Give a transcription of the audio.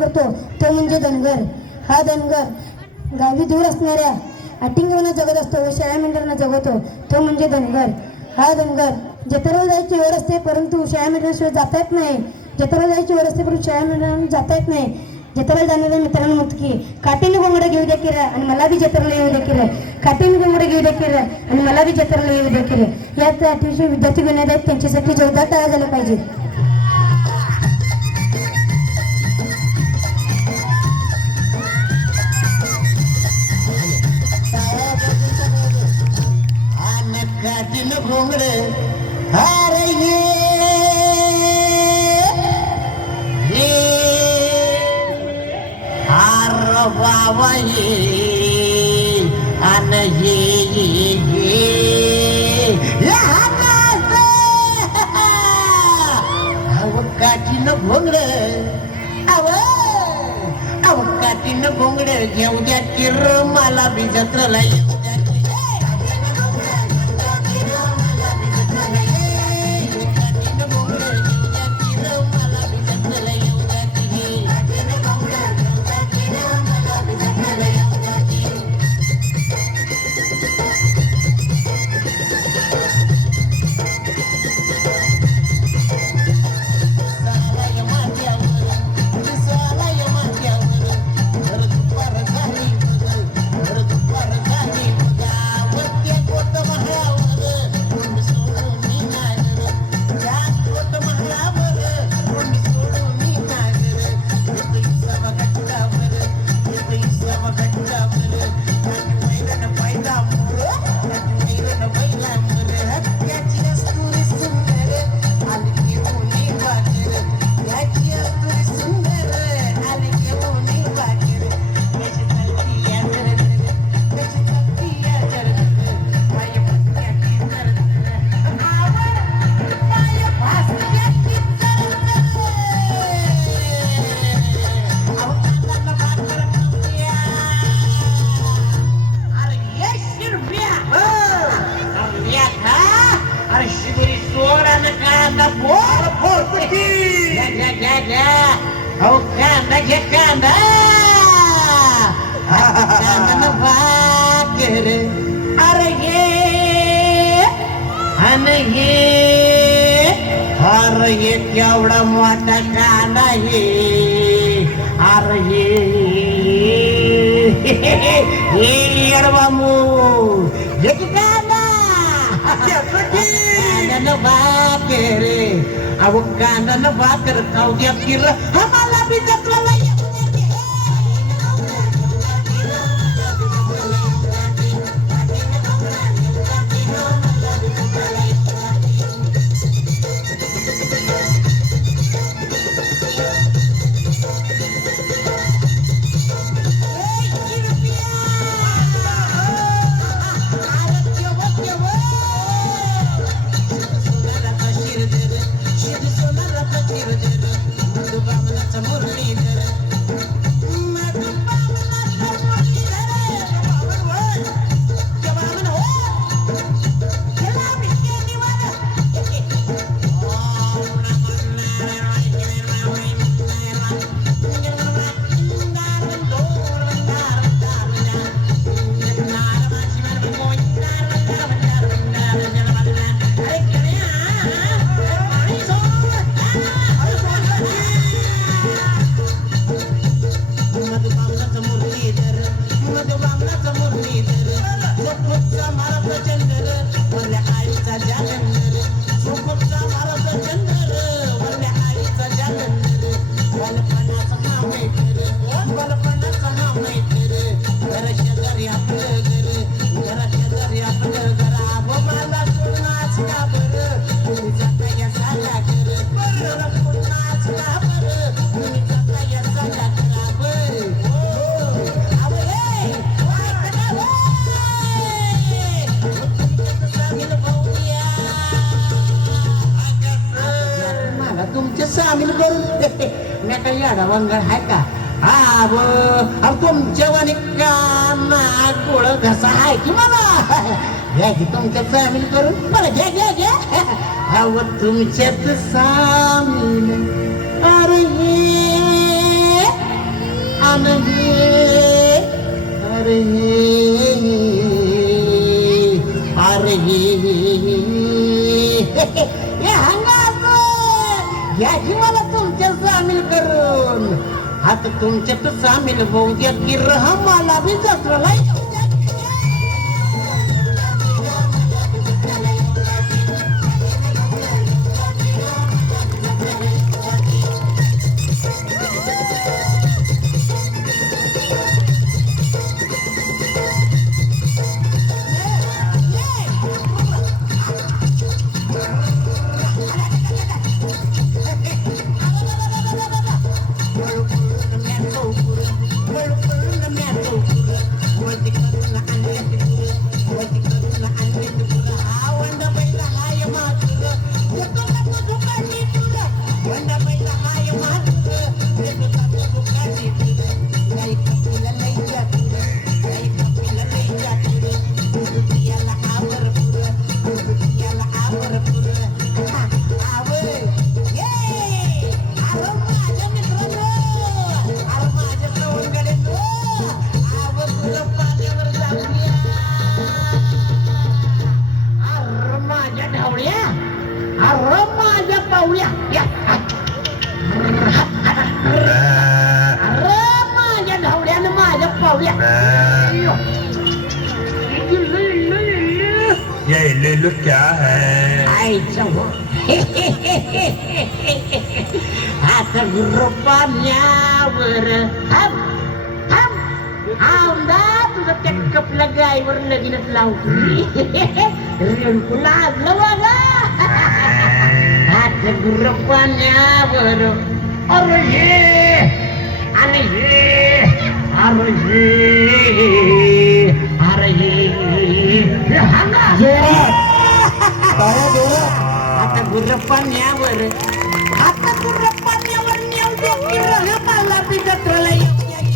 करतो तो म्हणजे धनगर. हा धनगर गावी दूर असणाऱ्या अटिंगवना जगत असतो व शाळा मेंढरांना जगवतो तो म्हणजे धनगर. हा धनगर जत्रेला जायची वेळ असते परंतु शाळा मेंढरांशिवाय जाता येत नाही. जत्रेला जायची वेळ असते परंतु शाळा मेंढरांना जाता येत नाही. जत्रेला जाणाऱ्या मित्रांना म्हणतो की काठीने घोंगडं घेऊ द्या किरा आणि मला बी जत्रेला येऊ द्या किरा. काठीने घोंगडं घेऊ द्या किरा आणि मला बी जत्रेला येऊ द्या किरा. यात अतिशय विद्यार्थी विनोद आहेत त्यांच्यासाठी जोरदार टाळ्या झाल्या पाहिजे. काठीनं घोंगडे अरे ये अरे बाबा ये अन ये काठीनं घोंगडे अव काठीनं घोंगडे घेऊ द्या किर मला बी जत्रेला येऊ द्या. अरे ये केवढा मोठा कांदा हे अरे ये येडवामू ये कांदा कांद्यानं भाकर अहो कांद्यानं भाकर खाऊ द्या किर आम्हाला बी जत्रेला सामील करून मी काही अडवंगड आहे का? हा व तुमच्या वाणी काना गोळ घसा आहे की मला घ्या की तुमच्या सामील करून बरं घ्या घ्या घ्या अव तुमच्यात सामील अरे नाही अरे अरे हे हंगात घ्याची मला तुमच्या सामील करून आता तुमच्यात सामील होऊ द्या की मला बी जत्राला येऊ द्या. ये लेलू क्या है आता रुपाण्यावर तुझं त्या कपला गायवर लगीनच लावतो रेणकू लाजलं बघा आता रुपाण्यावर अरे हे आणि हे अरे हे अरे हे हांगा आता गुर्रपाण्यावर नेऊ दे की मला बी जत्राला येऊ द्या की.